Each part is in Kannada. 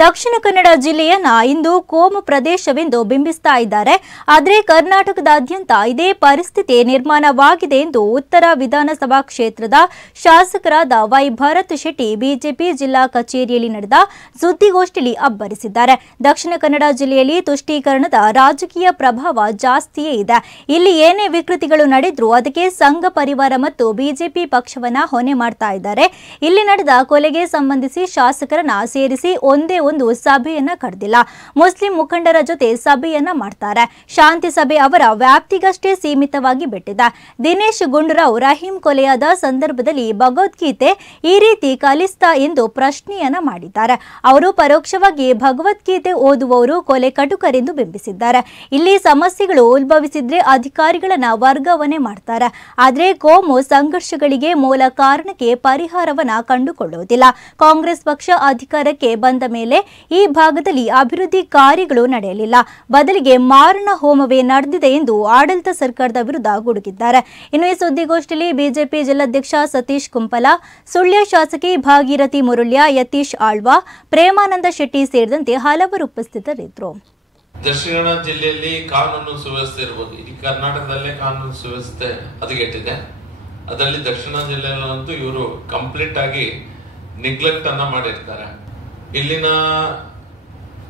ದಕ್ಷಿಣ ಕನ್ನಡ ಜಿಲ್ಲೆಯನ್ನ ಇಂದು ಕೋಮು ಪ್ರದೇಶವೆಂದು ಬಿಂಬಿಸ್ತಾ ಇದ್ದಾರೆ. ಆದರೆ ಕರ್ನಾಟಕದಾದ್ಯಂತ ಇದೇ ಪರಿಸ್ಥಿತಿ ನಿರ್ಮಾಣವಾಗಿದೆ ಎಂದು ಉತ್ತರ ವಿಧಾನಸಭಾ ಕ್ಷೇತ್ರದ ಶಾಸಕರಾದ ವೈ ಭರತ್ ಶೆಟ್ಟಿ ಬಿಜೆಪಿ ಜಿಲ್ಲಾ ಕಚೇರಿಯಲ್ಲಿ ನಡೆದ ಸುದ್ದಿಗೋಷ್ಠಿಯಲ್ಲಿ ಅಬ್ಬರಿಸಿದ್ದಾರೆ. ದಕ್ಷಿಣ ಕನ್ನಡ ಜಿಲ್ಲೆಯಲ್ಲಿ ತುಷ್ಟೀಕರಣದ ರಾಜಕೀಯ ಪ್ರಭಾವ ಜಾಸ್ತಿಯೇ ಇದೆ. ಇಲ್ಲಿ ಏನೇ ವಿಕೃತಿಗಳು ನಡೆದ್ರೂ ಅದಕ್ಕೆ ಸಂಘ ಪರಿವಾರ ಮತ್ತು ಬಿಜೆಪಿ ಪಕ್ಷವನ್ನ ಹೊಣೆ ಮಾಡ್ತಾ ಇದ್ದಾರೆ. ಇಲ್ಲಿ ನಡೆದ ಕೊಲೆಗೆ ಸಂಬಂಧಿಸಿ ಶಾಸಕರನ್ನ ಸೇರಿಸಿ ಒಂದೇ ಒಂದು ಸಭೆಯನ್ನ ಕರೆದಿಲ್ಲ. ಮುಸ್ಲಿಂ ಮುಖಂಡರ ಜೊತೆ ಸಭೆಯನ್ನ ಮಾಡ್ತಾರೆ. ಶಾಂತಿ ಸಭೆ ಅವರ ವ್ಯಾಪ್ತಿಗಷ್ಟೇ ಸೀಮಿತವಾಗಿ ಬಿಟ್ಟಿದೆ. ದಿನೇಶ್ ಗುಂಡೂರಾವ್ ರಹೀಂ ಕೊಲೆಯಾದ ಸಂದರ್ಭದಲ್ಲಿ ಭಗವದ್ಗೀತೆ ಈ ರೀತಿ ಕಲಿಸ್ತಾ ಎಂದು ಪ್ರಶ್ನೆಯನ್ನ ಮಾಡಿದ್ದಾರೆ. ಅವರು ಪರೋಕ್ಷವಾಗಿ ಭಗವದ್ಗೀತೆ ಓದುವವರು ಕೊಲೆ ಕಟುಕರೆಂದು ಬಿಂಬಿಸಿದ್ದಾರೆ. ಇಲ್ಲಿ ಸಮಸ್ಯೆಗಳು ಉದ್ಭವಿಸಿದ್ರೆ ಅಧಿಕಾರಿಗಳನ್ನ ವರ್ಗಾವಣೆ ಮಾಡ್ತಾರೆ. ಆದರೆ ಕೋಮು ಸಂಘರ್ಷಗಳಿಗೆ ಮೂಲ ಕಾರಣಕ್ಕೆ ಪರಿಹಾರವನ್ನ ಕಂಡುಕೊಳ್ಳುವುದಿಲ್ಲ. ಕಾಂಗ್ರೆಸ್ ಪಕ್ಷ ಅಧಿಕಾರಕ್ಕೆ ಬಂದ ಮೇಲೆ ಈ ಭಾಗದಲ್ಲಿ ಅಭಿವೃದ್ಧಿ ಕಾರ್ಯಗಳು ನಡೆಯಲಿಲ್ಲ. ಬದಲಿಗೆ ಮಾರಣ ಹೋಮವೇ ನಡೆದಿದೆ ಎಂದು ಆಡಳಿತ ಸರ್ಕಾರದ ವಿರುದ್ಧ ಗುಡುಗಿದ್ದಾರೆ. ಇನ್ನು ಈ ಸುದ್ದಿಗೋಷ್ಠಿಯಲ್ಲಿ ಬಿಜೆಪಿ ಜಿಲ್ಲಾಧ್ಯಕ್ಷ ಸತೀಶ್ ಕುಂಪಲ, ಸುಳ್ಯ ಶಾಸಕಿ ಭಾಗೀರಥಿ ಮುರುಳ್ಯ, ಯತೀಶ್ ಆಳ್ವಾ, ಪ್ರೇಮಾನಂದ ಶೆಟ್ಟಿ ಸೇರಿದಂತೆ ಹಲವರು ಉಪಸ್ಥಿತರಿದ್ದರು. ದಕ್ಷಿಣ ಜಿಲ್ಲೆಯಲ್ಲಿ ಕಾನೂನು ಸುವ್ಯವಸ್ಥೆ ಇರಬಹುದು. ಇಡೀ ಕರ್ನಾಟಕದಲ್ಲೇ ಕಾನೂನು ಸುವ್ಯವಸ್ಥೆ ಹದಗೆಟ್ಟಿದೆ. ಅದರಲ್ಲಿ ದಕ್ಷಿಣ ಜಿಲ್ಲೆಯಲ್ಲಂತೂ ಇವರು ಕಂಪ್ಲೀಟ್ ಆಗಿ ನಿಗ್ಲೆಕ್ಟ್ ಅನ್ನ ಮಾಡಿರ್ತಾರೆ. ಇಲ್ಲಿನ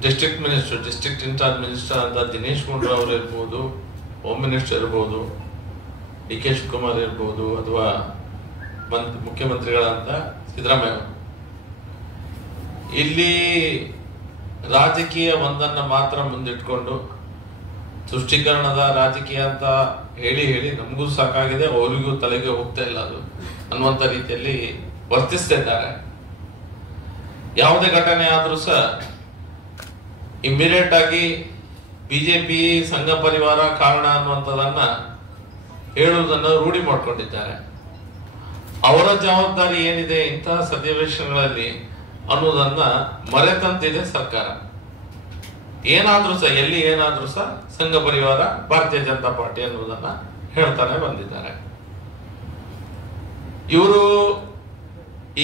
ಡಿಸ್ಟ್ರಿಕ್ಟ್ ಇನ್ಚಾರ್ಜ್ ಮಿನಿಸ್ಟರ್ ಅಂತ ದಿನೇಶ್ ಗುಂಡೂರಾವ್ ಅವರು ಇರ್ಬೋದು, ಹೋಮ್ ಮಿನಿಸ್ಟರ್ ಇರ್ಬೋದು, ಡಿ ಕೆ ಶಿವಕುಮಾರ್ ಇರ್ಬೋದು, ಅಥವಾ ಮುಖ್ಯಮಂತ್ರಿಗಳಂತ ಸಿದ್ದರಾಮಯ್ಯ. ಇಲ್ಲಿ ರಾಜಕೀಯ ಒಂದನ್ನ ಮಾತ್ರ ಮುಂದಿಟ್ಕೊಂಡು ತುಷ್ಟೀಕರಣದ ರಾಜಕೀಯ ಅಂತ ಹೇಳಿ ನಮಗೂ ಸಾಕಾಗಿದೆ, ಅವರಿಗೂ ತಲೆಗೆ ಹೋಗ್ತಾ ಇಲ್ಲ ಅದು ಅನ್ನುವಂತ ರೀತಿಯಲ್ಲಿ ವರ್ತಿಸ್ತಾ ಇದ್ದಾರೆ. ಯಾವುದೇ ಘಟನೆ ಆದ್ರೂ ಸಹ ಇಮ್ಮಿಡಿಯೇಟ್ ಆಗಿ ಬಿಜೆಪಿ ಸಂಘ ಪರಿವಾರ ಕಾರಣ ಅನ್ನುವಂಥದ್ದನ್ನ ಹೇಳುವುದನ್ನು ರೂಢಿ ಮಾಡ್ಕೊಂಡಿದ್ದಾರೆ. ಅವರ ಜವಾಬ್ದಾರಿ ಏನಿದೆ ಇಂತಹ ಸನ್ನಿವೇಶಗಳಲ್ಲಿ ಅನ್ನೋದನ್ನ ಮರೆತಂತಿದೆ ಸರ್ಕಾರ. ಏನಾದ್ರೂ ಸಹ ಎಲ್ಲಿ ಏನಾದ್ರೂ ಸಹ ಸಂಘ ಪರಿವಾರ ಭಾರತೀಯ ಜನತಾ ಪಾರ್ಟಿ ಅನ್ನೋದನ್ನ ಹೇಳ್ತಾನೆ ಬಂದಿದ್ದಾರೆ. ಇವರು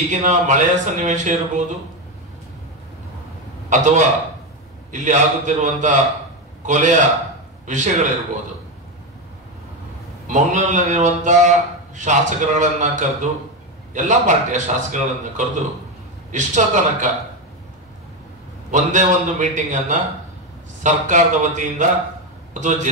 ಈಗಿನ ಮಳೆಯ ಸನ್ನಿವೇಶ ಇರಬಹುದು, ಅಥವಾ ಇಲ್ಲಿ ಆಗುತ್ತಿರುವಂತಹ ಕೊಲೆಯ ವಿಷಯಗಳಿರ್ಬೋದು, ಮಂಗಳೂರಿನಲ್ಲಿರುವಂತಹ ಶಾಸಕರುಗಳನ್ನ ಕರೆದು, ಎಲ್ಲಾ ಪಾರ್ಟಿಯ ಶಾಸಕರುಗಳನ್ನ ಕರೆದು ಇಷ್ಟ ತನಕ ಒಂದೇ ಒಂದು ಮೀಟಿಂಗ್ ಅನ್ನ ಸರ್ಕಾರದ ವತಿಯಿಂದ ಅಥವಾ